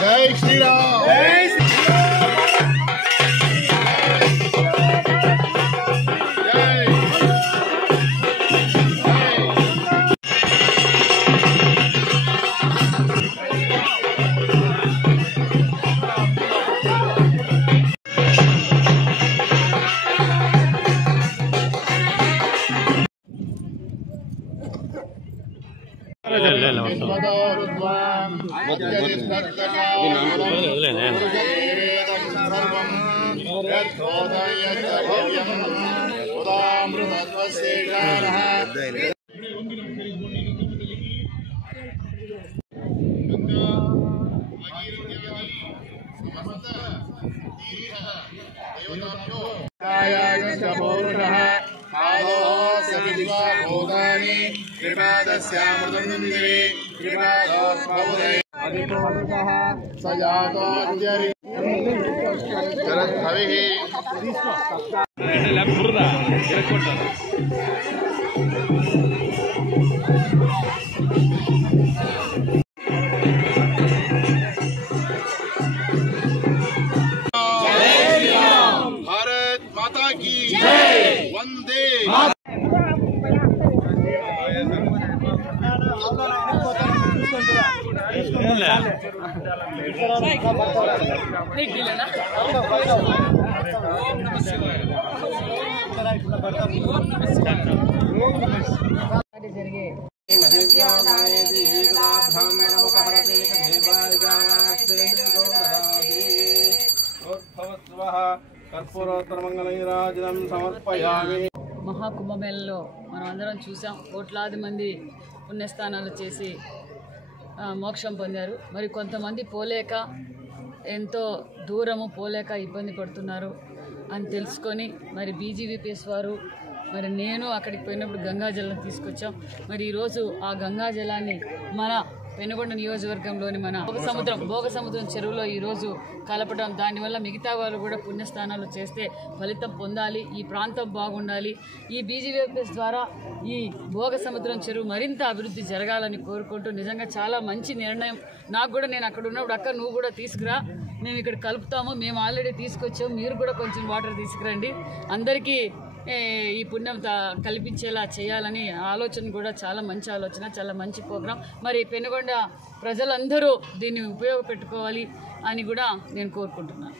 జై శ్రీరామ్. भारत माता की वंदे మహాకుంభమేళలో మనం అందరం చూసాం. కోట్లాది మంది పుణ్యస్థానాలు చేసి మోక్షం పొందారు. మరి కొంతమంది పోలేక ఎంతో దూరము పోలేక ఇబ్బంది పడుతున్నారు అని తెలుసుకొని మరి బీజీవీపీఎస్ వారు మరి నేను అక్కడికి పోయినప్పుడు గంగాజలం తీసుకొచ్చాం. మరి ఈరోజు ఆ గంగాజలాన్ని మన పెనుగొండ నియోజకవర్గంలోని మన భోగసముద్రం చెరువులో ఈరోజు కలపడం, దానివల్ల మిగతా వాళ్ళు కూడా పుణ్యస్థానాలు చేస్తే ఫలితం పొందాలి, ఈ ప్రాంతం బాగుండాలి. ఈ బీజీవీపీఎస్ ద్వారా ఈ భోగసముద్రం చెరువు మరింత అభివృద్ధి జరగాలని కోరుకుంటూ నిజంగా చాలా మంచి నిర్ణయం. నాకు కూడా నేను అక్కడ ఉన్నప్పుడు అక్క నువ్వు కూడా తీసుకురా, మేము ఇక్కడ కలుపుతాము, మేము ఆల్రెడీ తీసుకొచ్చాము, మీరు కూడా కొంచెం వాటర్ తీసుకురండి, అందరికీ ఈ పుణ్యం కల్పించేలా చేయాలని ఆలోచన కూడా చాలా మంచి ఆలోచన, చాలా మంచి ప్రోగ్రాం. మరి పెనుగొండ ప్రజలందరూ దీన్ని ఉపయోగపెట్టుకోవాలి అని కూడా నేను కోరుకుంటున్నాను.